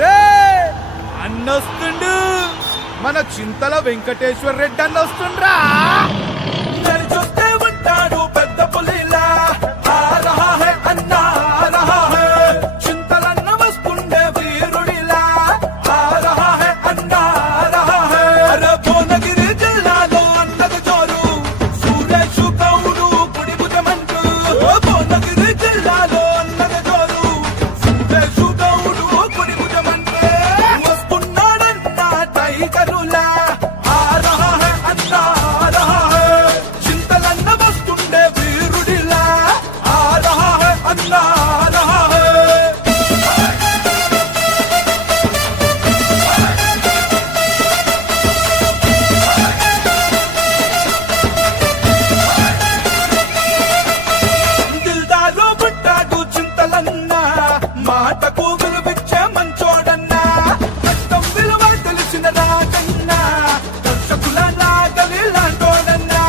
రే అన్నొస్తుండు, మన చింతల వెంకటేశ్వర రెడ్డి అన్న వస్తుండ్రా. చూస్తే ఉంటాడు పెద్ద పులిలా, ఆ రహా హై అన్నా రహా హై. చింతలన్న వస్తుండే వీరుడిలా, ఆ రహా హై అన్నా రహా హై. అరే భువనగిరి జిల్లాలో అన్నది జోరు, సురేష్ గౌడు కుడి భుజమంటూ. భువనగిరి జిల్లాలో అన్నది జోరు, సురేష్ గౌడు కుడి భుజమంటే. వస్తున్నాడన్నా టైగరులా, ఆ రహా హై అన్నా రహా హై. చింతలన్న వస్తుండే వీరుడిలా, ఆ రహా హై అన్నా రహా హై. దిల్దారు పుట్టాడు చింతలన్న, మాటకు విలువిచ్చే మంచోడన్నా. కష్టం విలువ తెలిసిన రాజన్నా, దర్శకుల నాగలి లాంటోడన్నా.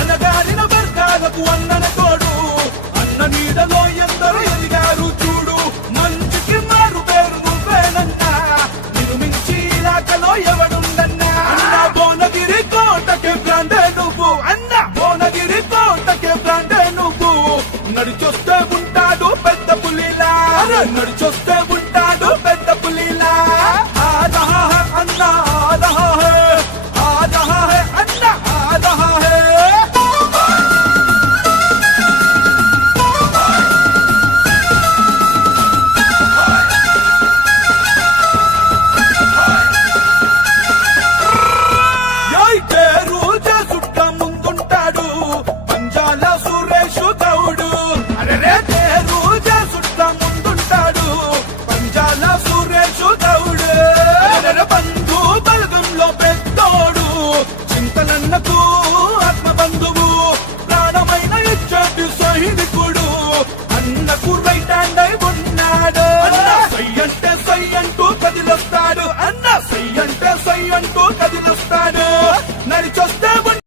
అనగారిన వర్గాలకు అన్నన తోడు, అన్న నీడలో ఎందరో ఎదిగారు చూడు. మంచికి మారు పేరు నువ్వేనన్నా, నిర్మించి ఇలాకలో ఎవడుందన్నా. అన్న భువనగిరి కోటకే బ్రాండే నువ్వు, అన్న భువనగిరి కోటకే బ్రాండే నువ్వు. నడిచొస్తే ఉంటాడు పెద్ద పులిలా, నడిచొస్తే ఉంటాడు పెద్ద పులిలా. ఆ రహా హై అన్నా రహా హై, ఆ రహా హై అన్నా రహా హై. అయితే రోజా సుట్ట ముందుంటాడు పంజాల సురేష్ గౌడు. అరే రోజా సుట్ట ముందుంటాడు పంజాల సురేష్ గౌడు. అరే బంధు బలగంలో పెద్దోడు, చింతలన్నకు ఆత్మ బంధువు. ప్రాణమైన ఇచ్చేటి సైనికుడు, అన్నకు రైట్ హ్యాండ్ అయి ఉన్నాడు. అన్న సై అంటే సై అంటూ కదిలొస్తాడు, అన్న సై అంటే సై అంటూ కదిలొస్తాడు.